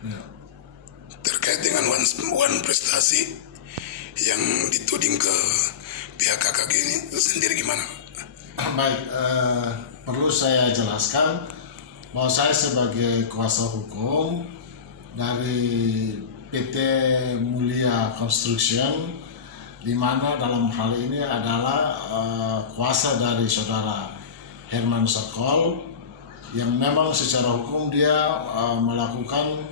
Ya. terkait dengan Wan Prestasi yang dituding ke pihak KKG ini sendiri gimana? Baik, perlu saya jelaskan bahwa saya sebagai kuasa hukum dari PT Mulia Construction, di mana dalam hal ini adalah kuasa dari saudara Herman Sekol, yang memang secara hukum dia melakukan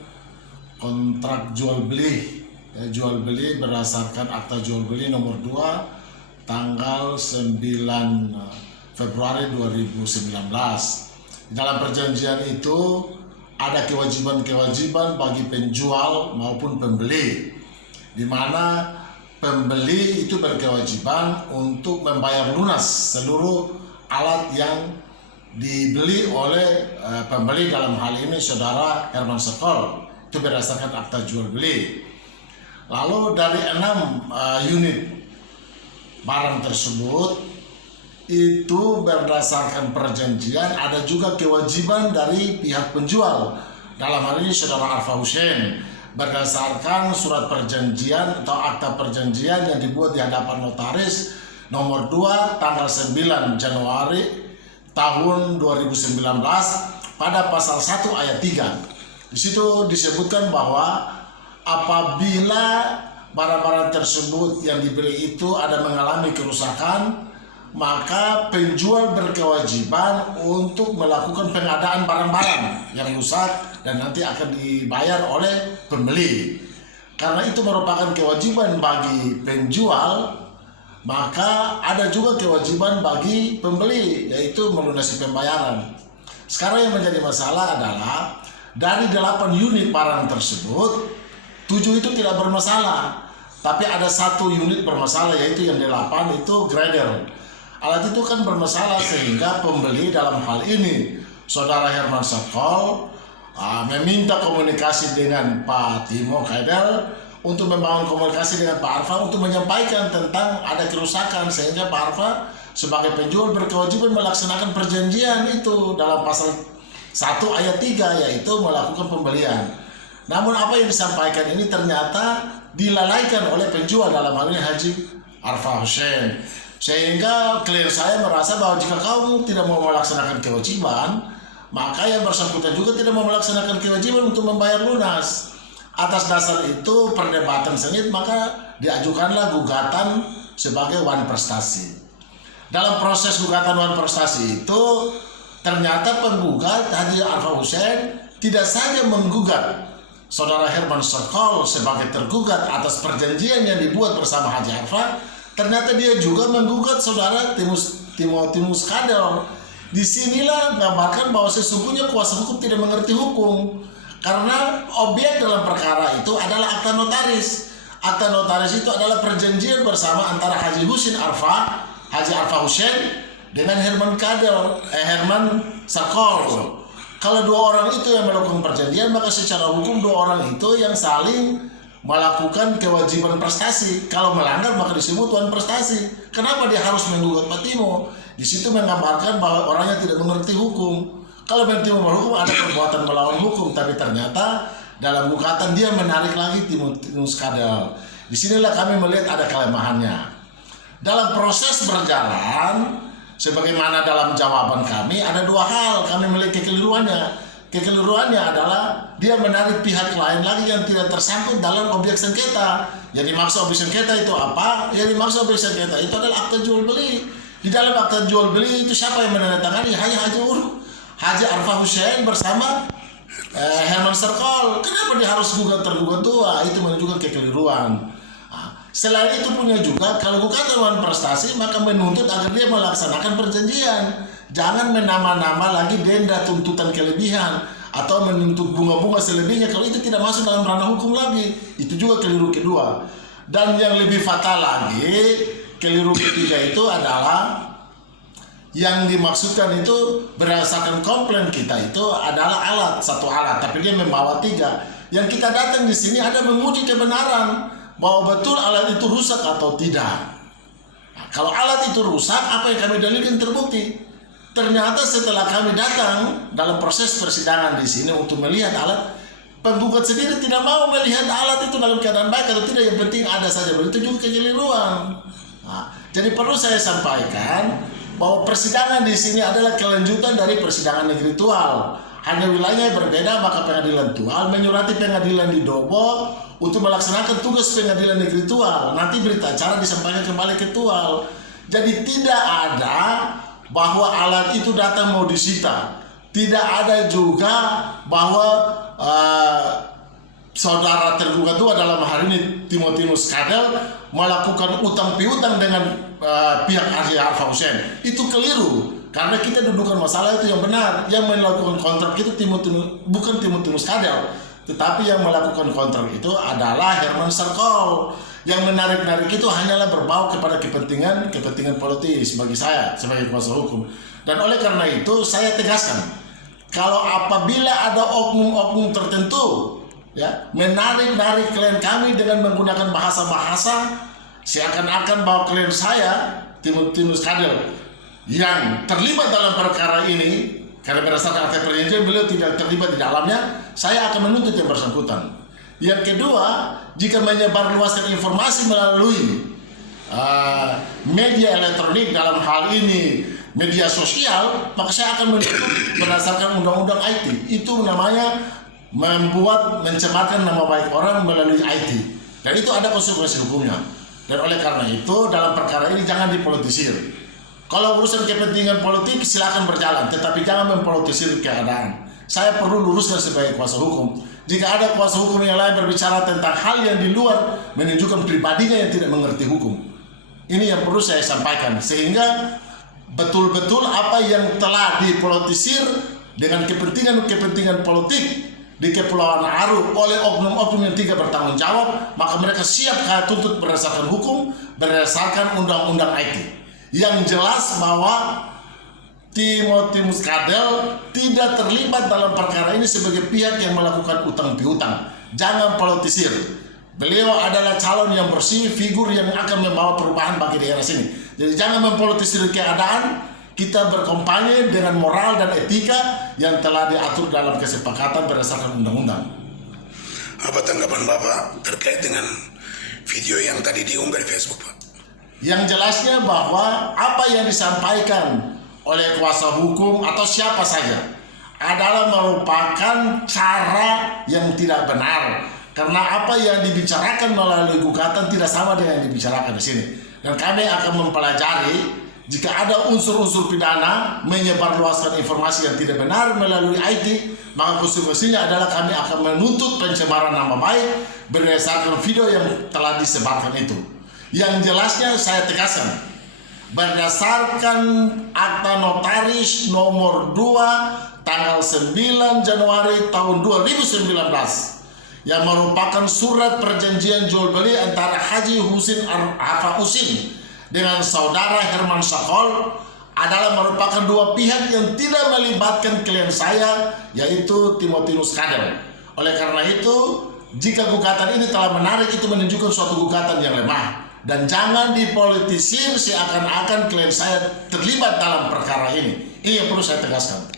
kontrak jual beli berdasarkan akta jual beli nomor 2 tanggal 9 Februari 2019. Dalam perjanjian itu ada kewajiban-kewajiban bagi penjual maupun pembeli, di mana pembeli itu berkewajiban untuk membayar lunas seluruh alat yang dibeli oleh pembeli, dalam hal ini saudara Herman Sekol. Itu berdasarkan akta jual beli. Lalu dari 6 unit barang tersebut itu berdasarkan perjanjian ada juga kewajiban dari pihak penjual, dalam hal ini saudara Arfa Hussein, berdasarkan surat perjanjian atau akta perjanjian yang dibuat di hadapan notaris nomor 2 tanggal 9 Januari tahun 2019 pada pasal 1 ayat 3. Di situ disebutkan bahwa apabila barang-barang tersebut yang dibeli itu ada mengalami kerusakan, maka penjual berkewajiban untuk melakukan pengadaan barang-barang yang rusak dan nanti akan dibayar oleh pembeli. Karena itu merupakan kewajiban bagi penjual, maka ada juga kewajiban bagi pembeli, yaitu melunasi pembayaran. Sekarang yang menjadi masalah adalah dari 8 unit barang tersebut, 7 itu tidak bermasalah, tapi ada 1 unit bermasalah, yaitu yang 8 itu grader. Alat itu kan bermasalah sehingga pembeli dalam hal ini saudara Herman Sekol meminta komunikasi dengan Pak Timo Kaidel untuk membangun komunikasi dengan Pak Arfa untuk menyampaikan tentang ada kerusakan, sehingga Pak Arfa sebagai penjual berkewajiban melaksanakan perjanjian itu dalam pasal 1 ayat 3, yaitu melakukan pembelian. Namun apa yang disampaikan ini ternyata dilalaikan oleh penjual, dalam hal ini Haji Arfa Hussein. Sehingga klien saya merasa bahwa jika kamu tidak mau melaksanakan kewajiban, maka yang bersangkutan juga tidak mau melaksanakan kewajiban untuk membayar lunas. Atas dasar itu perdebatan sengit, maka diajukanlah gugatan sebagai Wan Prestasi. Dalam proses gugatan Wan Prestasi itu ternyata penggugat Haji Arfa Hussein tidak saja menggugat saudara Herman Sekol sebagai tergugat atas perjanjian yang dibuat bersama Haji Arfa, ternyata dia juga menggugat saudara Timotimus Kadel. Disinilah gambarkan bahwa sesungguhnya kuasa hukum tidak mengerti hukum, karena objek dalam perkara itu adalah akta notaris. Akta notaris itu adalah perjanjian bersama antara Haji Arfa Hussein dengan Herman Sekol. Kalau 2 orang itu yang melakukan perjanjian, maka secara hukum 2 orang itu yang saling melakukan kewajiban prestasi. Kalau melanggar maka disebut Wan Prestasi. Kenapa dia harus menggugat Pak Timo? Di situ menggambarkan bahwa orangnya tidak mengerti hukum. Kalau Pak Timo berhukum ada perbuatan melawan hukum, tapi ternyata dalam gugatan dia menarik lagi Timotimus Kadel. Disinilah kami melihat ada kelemahannya. Dalam proses berjalan, sebagaimana dalam jawaban kami, ada 2 hal kami melihat kekeliruannya. Kekeliruannya adalah dia menarik pihak lain lagi yang tidak tersangkut dalam objek sengketa. Jadi maksud objek sengketa itu apa? Jadi maksud objek sengketa itu adalah akta jual beli. Di dalam akta jual beli itu siapa yang menandatangani? Hanya Haji Arfa Hussein bersama Herman Sekol. Kenapa dia harus tergugat 2? Itu menunjukkan kekeliruan. Selain itu punya juga, kalau gugatan Wan Prestasi maka menuntut agar dia melaksanakan perjanjian. Jangan menama-nama lagi denda tuntutan kelebihan atau menuntut bunga-bunga selebihnya, kalau itu tidak masuk dalam ranah hukum lagi. Itu juga keliru kedua. Dan yang lebih fatal lagi, keliru ketiga itu adalah yang dimaksudkan itu berdasarkan komplain kita itu adalah satu alat, tapi dia membawa 3. Yang kita datang di sini ada menguji kebenaran bahwa betul alat itu rusak atau tidak. Nah, kalau alat itu rusak, apa yang kami dalilkan terbukti. Ternyata setelah kami datang dalam proses persidangan di sini untuk melihat alat, penggugat sendiri tidak mau melihat alat itu dalam keadaan baik atau tidak, yang penting ada saja. Itu juga kekeliruan. Nah, jadi perlu saya sampaikan bahwa persidangan di sini adalah kelanjutan dari persidangan negeri Tual. Hanya wilayahnya berbeda, maka pengadilan Tual menyurati pengadilan di Dobo untuk melaksanakan tugas pengadilan negeri Tual. Nanti berita acara disampaikan kembali ke Tual. Jadi tidak ada bahwa alat itu datang mau disita. Tidak ada juga bahwa saudara terduga tua dalam hari ini Timotius Kadel melakukan utang piutang dengan pihak ahli Arfa Hussein. Itu keliru. Karena kita dudukan masalah itu yang benar. Yang melakukan kontrak itu bukan Timotius Kadel, tetapi yang melakukan kontrak itu adalah Herman Sarkol. Yang menarik-narik itu hanyalah berbau kepada kepentingan politis bagi saya sebagai kuasa hukum. Dan oleh karena itu saya tegaskan, kalau apabila ada oknum-oknum tertentu ya menarik-narik klien kami dengan menggunakan bahasa-bahasa seakan-akan bahwa klien saya Timotius Kadel yang terlibat dalam perkara ini, karena berdasarkan akta perjanjian beliau tidak terlibat di dalamnya, saya akan menuntut yang bersangkutan. Yang kedua, jika menyebarluaskan informasi melalui media elektronik, dalam hal ini media sosial, maka saya akan menuntut berdasarkan undang-undang IT. Itu namanya mencemarkan nama baik orang melalui IT. Dan itu ada konsekuensi hukumnya. Dan oleh karena itu dalam perkara ini jangan dipolitisir. Kalau urusan kepentingan politik silakan berjalan, tetapi jangan mempolitisir keadaan. Saya perlu luruskan sebagai kuasa hukum. Jika ada kuasa hukum yang lain berbicara tentang hal yang di luar, menunjukkan pribadinya yang tidak mengerti hukum. Ini yang perlu saya sampaikan, sehingga betul-betul apa yang telah dipolitisir dengan kepentingan politik di Kepulauan Aru oleh oknum-oknum yang tidak bertanggung jawab, maka mereka siap tuntut berdasarkan hukum, berdasarkan undang-undang IT. Yang jelas bahwa Timotius Kadel tidak terlibat dalam perkara ini sebagai pihak yang melakukan utang piutang. Jangan politisir. Beliau adalah calon yang bersih, figur yang akan membawa perubahan bagi daerah sini. Jadi jangan mempolitisir keadaan. Kita berkampanye dengan moral dan etika yang telah diatur dalam kesepakatan berdasarkan undang-undang. Apa tanggapan Bapak terkait dengan video yang tadi diunggah di Facebook, Pak? Yang jelasnya bahwa apa yang disampaikan oleh kuasa hukum atau siapa saja adalah merupakan cara yang tidak benar, karena apa yang dibicarakan melalui gugatan tidak sama dengan yang dibicarakan di sini. Dan kami akan mempelajari jika ada unsur-unsur pidana menyebarluaskan informasi yang tidak benar melalui IT, maka konsekuensinya adalah kami akan menuntut pencemaran nama baik berdasarkan video yang telah disebarkan itu. Yang jelasnya saya tegaskan, berdasarkan akta notaris nomor 2 tanggal 9 Januari tahun 2019 yang merupakan surat perjanjian jual beli antara Haji Husin Arfa Husin dengan saudara Herman Sarkol adalah merupakan dua pihak yang tidak melibatkan klien saya, yaitu Timotius Kadel. Oleh karena itu, jika gugatan ini telah menarik, itu menunjukkan suatu gugatan yang lemah. Dan jangan dipolitisir seakan-akan klien saya terlibat dalam perkara ini. Ini yang perlu saya tegaskan.